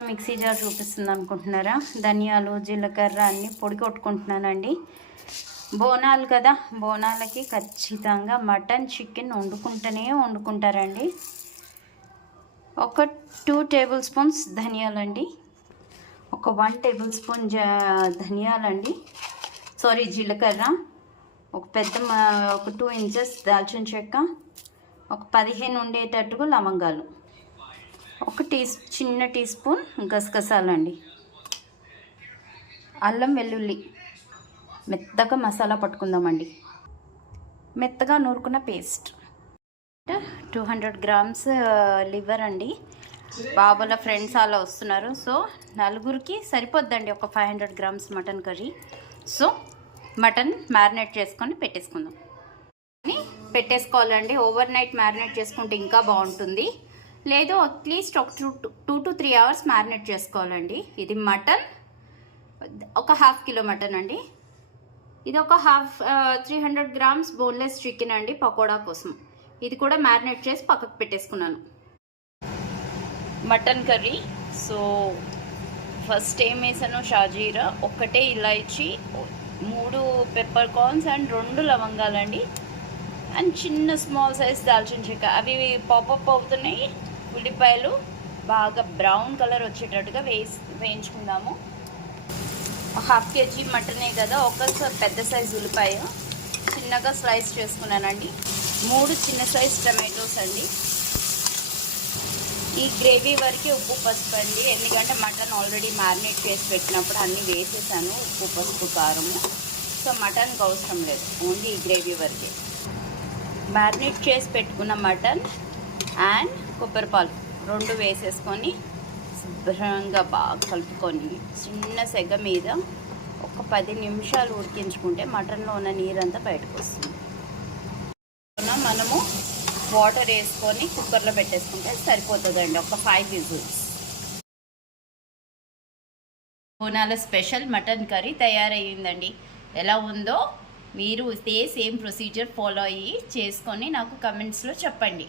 Mixie jar చూపిస్తుంది అనుకుంటున్నారా? ధనియాలు జీలకర్ర అన్నీ పొడి కొట్టుకుంటున్నానండి. బోనాలు కదా, బోనాలకి ఖచ్చితంగా మటన్ చికెన్ వండుకుంటారండి. ఒక 2 టేబుల్ స్పూన్స్ ధనియాలండి, ఒక 1 టేబుల్ స్పూన్ ధనియాలండి, జీలకర్ర, ఒక 2 ఇంచెస్ దాల్చిన చెక్క, ఒక 15 ఉండేటట్టుగా లవంగాలు, ఒక చిన్న టీ స్పూన్ గసగసాలండి, అల్లం వెల్లుల్లి మెత్తగా మసాలా పట్టుకుందామండి. మెత్తగా నూరుకున్న పేస్ట్, 200 గ్రామ్స్ లివర్ అండి. బాబుల ఫ్రెండ్స్ అలా వస్తున్నారు, సో నలుగురికి సరిపోద్దండి ఒక 500 grams mutton curry. So mutton marinate చేసుకొని పెట్టేసుకోవాలండి. ఓవర్ నైట్ మ్యారినేట్ చేసుకుంటే ఇంకా బాగుంటుంది. లేదు అట్లీస్ట్ ఒక 2 to 3 అవర్స్ మ్యారినేట్ చేసుకోవాలండి. ఇది మటన్ ఒక 1/2 కిలో మటన్ అండి. ఇది ఒక 300 గ్రామ్స్ బోన్లెస్ చికెన్ అండి పకోడా కోసం. ఇది కూడా మ్యారినేట్ చేసి పక్కకు పెట్టేసుకున్నాను. Mutton curry. సో ఫస్ట్ ఏం వేసాను, షాజీరా, ఒకటే ఇలాచి, 3 పెప్పర్ కార్న్స్ అండ్ 2 లవంగాలండి, అండ్ చిన్న స్మాల్ సైజ్ దాల్చిన చెక్క. అవి పాపప్ అవుతున్నాయి. ఉల్లిపాయలు బాగా బ్రౌన్ కలర్ వచ్చేటట్టుగా వేయించుకుందాము. 1/2 kg మటనే కదా, ఒక పెద్ద సైజు ఉల్లిపాయ చిన్నగా స్లైస్ చేసుకున్నానండి. 3 చిన్న సైజ్ టమాటోస్ అండి. ఈ గ్రేవీ వరకు ఉప్పు పసుపు అండి, ఎందుకంటే మటన్ ఆల్రెడీ మ్యారినేట్ చేసి పెట్టినప్పుడు అన్నీ వేసేసాను, ఉప్పు పసుపు కారము. సో మటన్కి అవసరం లేదు, ఓన్లీ ఈ గ్రేవీ వరకే. మ్యారినేట్ చేసి పెట్టుకున్న మటన్ అండ్ కొబ్బరి పాలు 2 వేసేసుకొని శుభ్రంగా బాగా కలుపుకొని చిన్న సెగ మీద ఒక 10 నిమిషాలు ఉడికించుకుంటే మటన్లో ఉన్న నీరంతా బయటకు వస్తుంది. మనము వాటర్ వేసుకొని కుక్కర్లో పెట్టేసుకుంటే సరిపోతుందండి. ఒక 5 విజిల్స్. బోనాల స్పెషల్ మటన్ కర్రీ తయారయ్యిందండి. ఎలా ఉందో మీరు సేమ్ ప్రొసీజర్ ఫాలో అయ్యి చేసుకొని నాకు కమెంట్స్లో చెప్పండి.